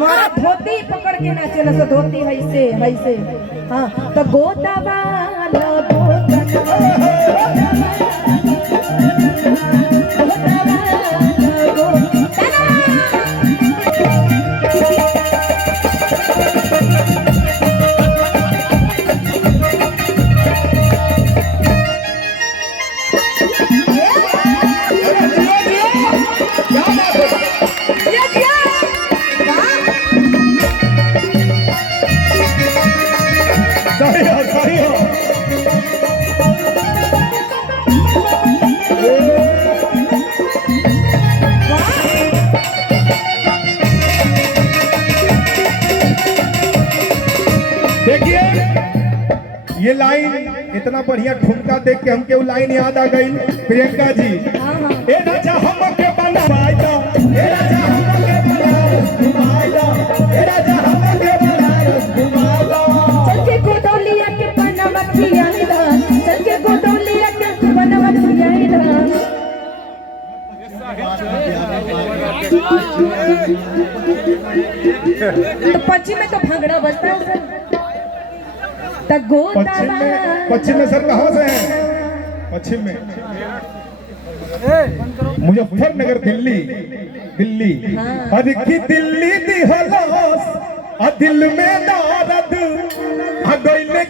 मारा धोती पकड़ के नाचे ना, धोती ऐसे ऐसे। हाँ तो गोता वाला देखिए ये लाइन इतना बढ़िया ठुमका देख के हमके वो लाइन याद आ गई। प्रियंका जी, ए राजा हमके बनावाई दो, ए राजा हमके बनावाई दो, ए राजा हमके बनावाई दो। चल के गोदौलिया के बनवा खियाई दा, चल के गोदौलिया के बनवा खियाई दा। तो पश्चिम में तो भांगड़ा बजता है सर। पश्चिम में सर कहाँ से है? पश्चिम में मुजफ्फरनगर, दिल्ली। दिल्ली अरे की दिल्ली दी हलास, दिल में दर्द।